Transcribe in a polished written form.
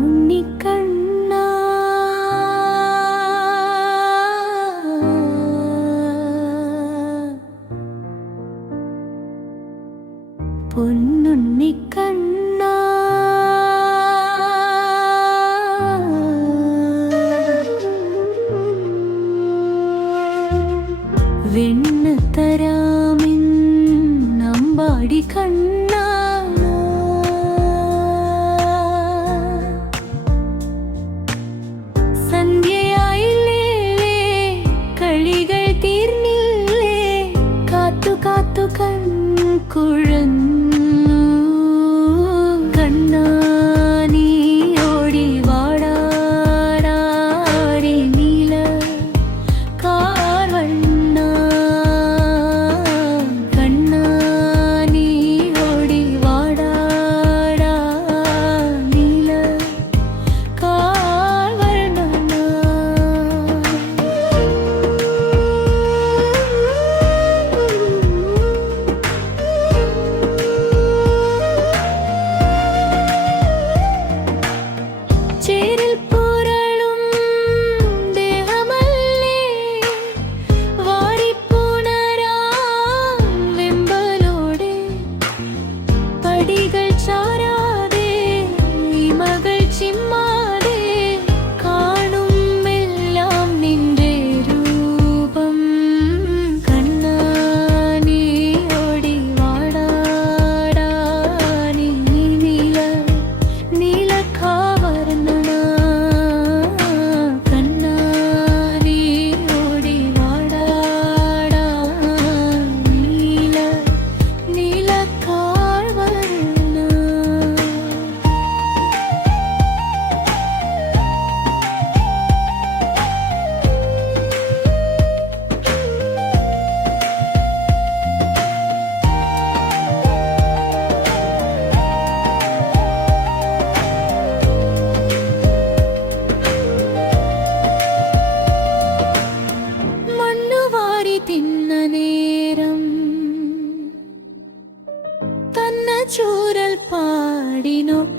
ഉണ്ണിക്കണ്ണാ പൊന്നുണ്ണിക്കണ്ണാ വെണ്ണ തരാമെന്നമ്പാടി കണ്ണാ സന്ധ്യയായില്ലേ കളികൾ തീർന്നില്ലേ കാത്തു കാത്തു കൺകുഴന്നു കണ്ണാ നീ ഓടി വാടാടി നീല കാർവണ്ണ കണ്ണാ നീ ഓടി വാടാടാ നീല കാർവണ്ണ ചേരിൽ പുരളും ദേഹമല്ലേ വാരിപ്പുണരാം വെമ്പലോടെ പടികൾ ചാരാതെ ഇമകൾ ചിമ്മാതെ കാണും എല്ലാം നിന്റെ രൂപം കണ്ണാ നീ ഓടി വാടാടാ നീ നീല നീലക്കാവർണ്ണ കണ്ണാ നീ ഓടി വാടാടാ നീല നീലക്കാവർണ്ണ മണ്ണുവാരി തിന്ന നേരം തന്ന ചൂരൽ പാടിനൊപ്പം